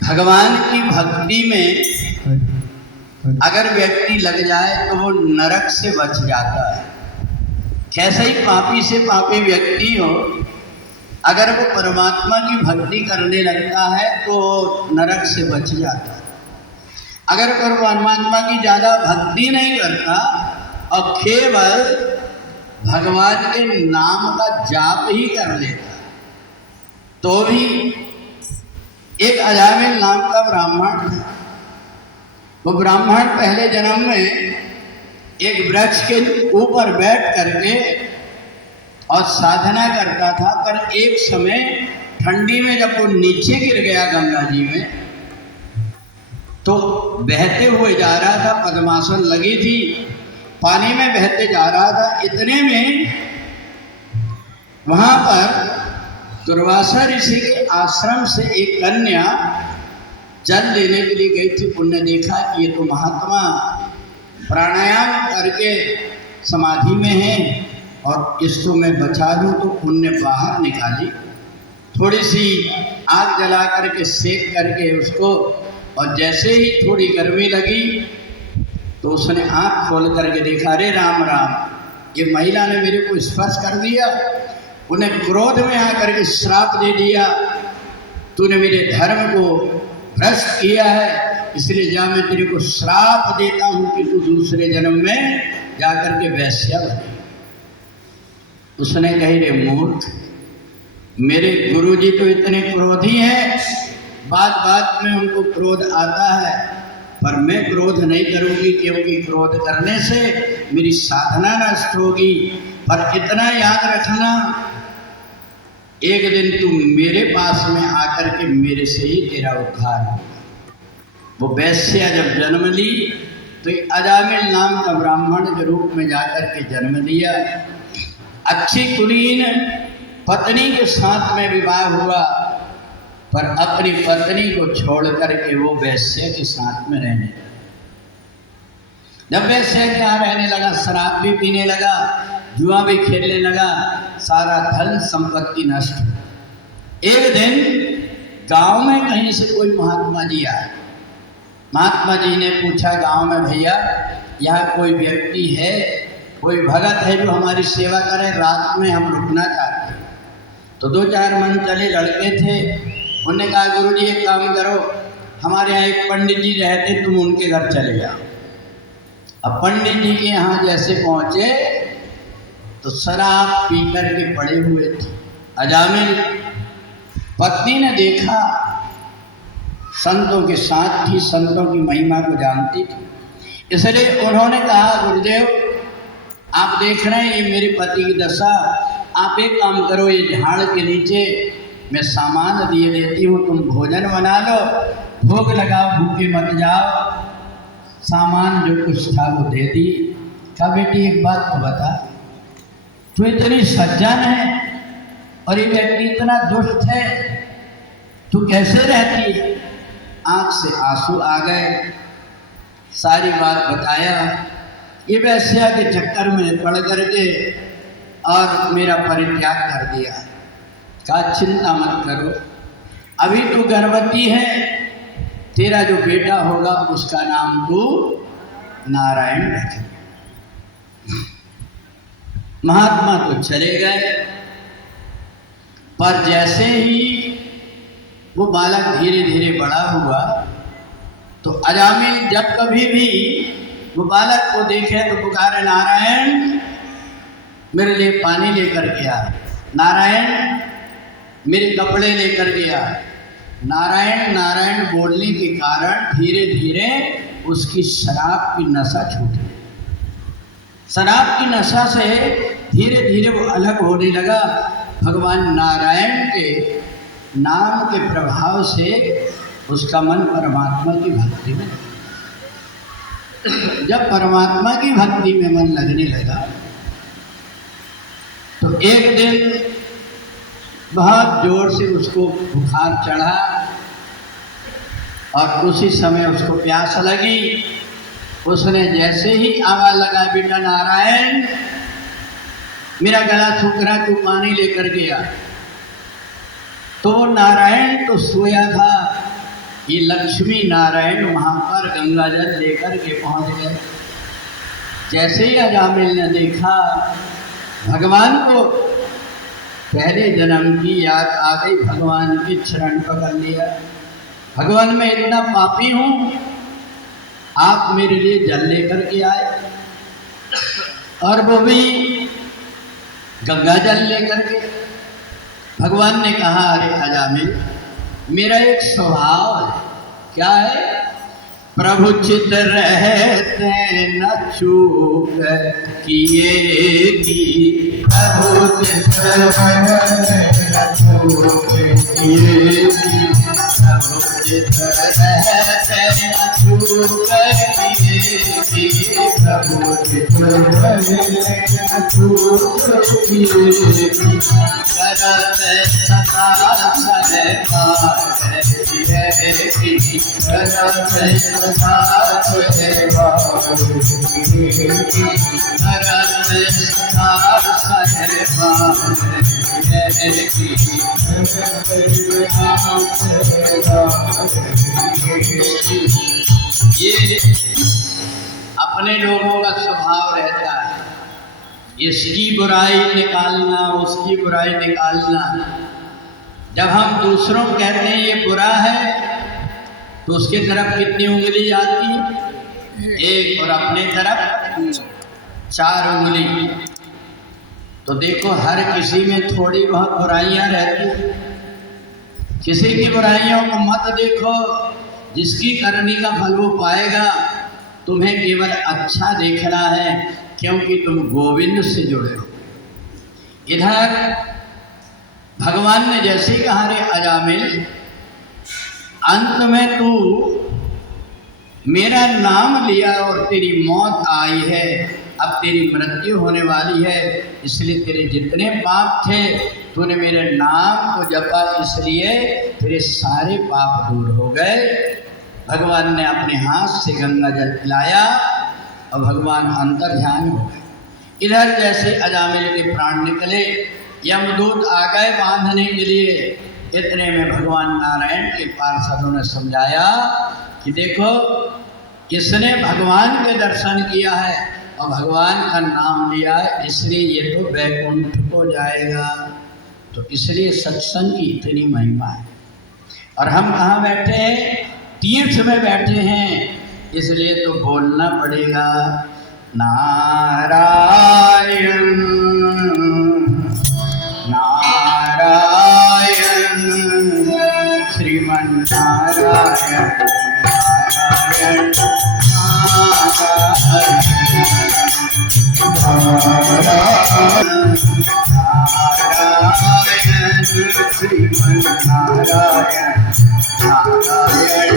भगवान की भक्ति में अगर व्यक्ति लग जाए तो वो नरक से बच जाता है। कैसे ही पापी से पापी व्यक्ति हो, अगर वो परमात्मा की भक्ति करने लगता है तो नरक से बच जाता है। अगर वो परमात्मा की ज़्यादा भक्ति नहीं करता और केवल भगवान के नाम का जाप ही कर लेता तो भी। एक अजामिल नाम का ब्राह्मण था। वो ब्राह्मण पहले जन्म में एक वृक्ष के ऊपर बैठ करके और साधना करता था, पर एक समय ठंडी में जब वो नीचे गिर गया गंगा जी में तो बहते हुए जा रहा था, पद्मासन लगी थी, पानी में बहते जा रहा था। इतने में वहाँ पर दुर्वासा ऋषि के आश्रम से एक कन्या जल लेने के लिए गई थी। उन्होंने देखा कि ये तो महात्मा प्राणायाम करके समाधि में है और इसको मैं बचा दूं, तो उनने बाहर निकाली, थोड़ी सी आग जला करके सेक करके उसको, और जैसे ही थोड़ी गर्मी लगी तो उसने आँख खोल करके देखा, अरे राम राम, ये महिला ने मेरे को स्पर्श कर दिया। उन्हें क्रोध में आकर के श्राप दे दिया, तूने मेरे धर्म को भ्रष्ट किया है, इसलिए जा मैं तेरे को श्राप देता हूँ कि तू दूसरे जन्म में जाकर के वैश्या बने। उसने कही, रे मूर्ख, मेरे गुरुजी तो इतने क्रोधी हैं, बात बात में उनको क्रोध आता है, पर मैं क्रोध नहीं करूँगी, क्योंकि क्रोध करने से मेरी साधना नष्ट होगी। पर इतना याद रखना, एक दिन तू मेरे पास में आकर के मेरे से ही तेरा उद्धार होगा। वो वैश्या जब जन्म ली तो एक अजामिल नाम का ब्राह्मण के रूप में जाकर के जन्म लिया। अच्छी कुलीन पत्नी के साथ में विवाह हुआ, पर अपनी पत्नी को छोड़ करके वो वैश्य के साथ में रहने लगा। जब वैश्य क्या रहने लगा, शराब भी पीने लगा, जुआ भी खेलने लगा, सारा धन संपत्ति नष्ट। एक दिन गांव में कहीं से कोई महात्मा जी आए। महात्मा जी ने पूछा गांव में, भैया यहाँ कोई व्यक्ति है, कोई भगत है जो हमारी सेवा करे, रात में हम रुकना चाहते हैं। तो दो चार मन चले लड़के थे, उन्होंने कहा, गुरुजी एक काम करो, हमारे यहाँ एक पंडित जी रहते, तुम उनके घर चले जाओ। अब पंडित जी के यहाँ जैसे पहुँचे तो शराब पी कर के पड़े हुए थे। अजामिल पत्नी ने देखा, संतों के साथ थी, संतों की महिमा को जानती थी, इसलिए उन्होंने कहा, गुरुदेव आप देख रहे हैं ये मेरे पति की दशा, आप एक काम करो, ये झाड़ के नीचे मैं सामान दिए देती हूँ, तुम भोजन बना लो, भोग लगाओ, भूखे मत जाओ। सामान जो कुछ था वो दे दी। कहा, बेटी एक बात तो बता, तू इतनी सज्जन है और ये व्यक्ति इतना दुष्ट है, तू कैसे रहती है? आँख से आंसू आ गए, सारी बात बताया। ये वैश्या के चक्कर में पड़ करके और मेरा परित्याग कर दिया। कहा, चिंता मत करो, अभी तू गर्भवती है, तेरा जो बेटा होगा उसका नाम तू नारायण रखे। महात्मा तो चले गए, पर जैसे ही वो बालक धीरे धीरे बड़ा हुआ तो अजामिल जब कभी भी वो बालक को देखे तो पुकारे, नारायण मेरे लिए पानी लेकर के आ, नारायण मेरे कपड़े लेकर के आ। नारायण नारायण बोलने के कारण धीरे धीरे उसकी शराब की नशा छूट गई। शराब की नशा से धीरे धीरे वो अलग होने लगा। भगवान नारायण के नाम के प्रभाव से उसका मन परमात्मा की भक्ति में लगा। जब परमात्मा की भक्ति में मन लगने लगा तो एक दिन बहुत जोर से उसको बुखार चढ़ा और उसी समय उसको प्यास लगी। उसने जैसे ही आवाज लगा, बेटा नारायण मेरा गला सूख रहा, तू पानी लेकर गया। तो नारायण तो सोया था, ये लक्ष्मी नारायण वहाँ पर गंगा जल लेकर के पहुँच गए। जैसे ही अजामिल ने देखा भगवान को, पहले जन्म की याद आ गई, भगवान की चरण पकड़ लिया। भगवान मैं इतना पापी हूँ, आप मेरे लिए जल लेकर के आए, और वो भी गंगा जल लेकर के। भगवान ने कहा अरे अजामिल, मेरा एक स्वभाव है। क्या है? प्रभु चित रहते न चूक किए की, प्रभु चित रहते न चूक किए की, प्रभु चित रहते न चूक किए की, प्रभु चित रहते न चूक किए की, करते सदा ये अपने लोगों का स्वभाव रहता है, इसकी बुराई निकालना, उसकी बुराई निकालना। जब हम दूसरों को कहते हैं ये बुरा है, तो उसके तरफ कितनी उंगली आती है? एक, और अपने तरफ 4 उंगली। तो देखो हर किसी में थोड़ी बहुत बुराइयां रहती हैं। किसी की बुराइयों को मत देखो, जिसकी करनी का फल वो पाएगा। तुम्हें केवल अच्छा देखना है, क्योंकि तुम गोविंद से जुड़े हो। इधर भगवान ने जैसे ही कहा रे अजामिल, अंत में तू मेरा नाम लिया और तेरी मौत आई है, अब तेरी मृत्यु होने वाली है, इसलिए तेरे जितने पाप थे तूने मेरे नाम को जपा, इसलिए तेरे सारे पाप दूर हो गए। भगवान ने अपने हाथ से गंगा जल पिलाया और भगवान अंतर ध्यान हो गए। इधर जैसे अजामिल के प्राण निकले, यमदूत आ गए बांधने के लिए। इतने में भगवान नारायण के पार्षदों ने समझाया कि देखो, इसने भगवान के दर्शन किया है और भगवान का नाम लिया है, इसलिए ये तो वैकुंठ को जाएगा। तो इसलिए सत्संग की इतनी महिमा है। और हम कहाँ बैठे हैं? तीर्थ में बैठे हैं, इसलिए तो बोलना पड़ेगा नारायण नारायण श्रीमन नारायण नारायण नारायण श्रीमन नारायण नारायण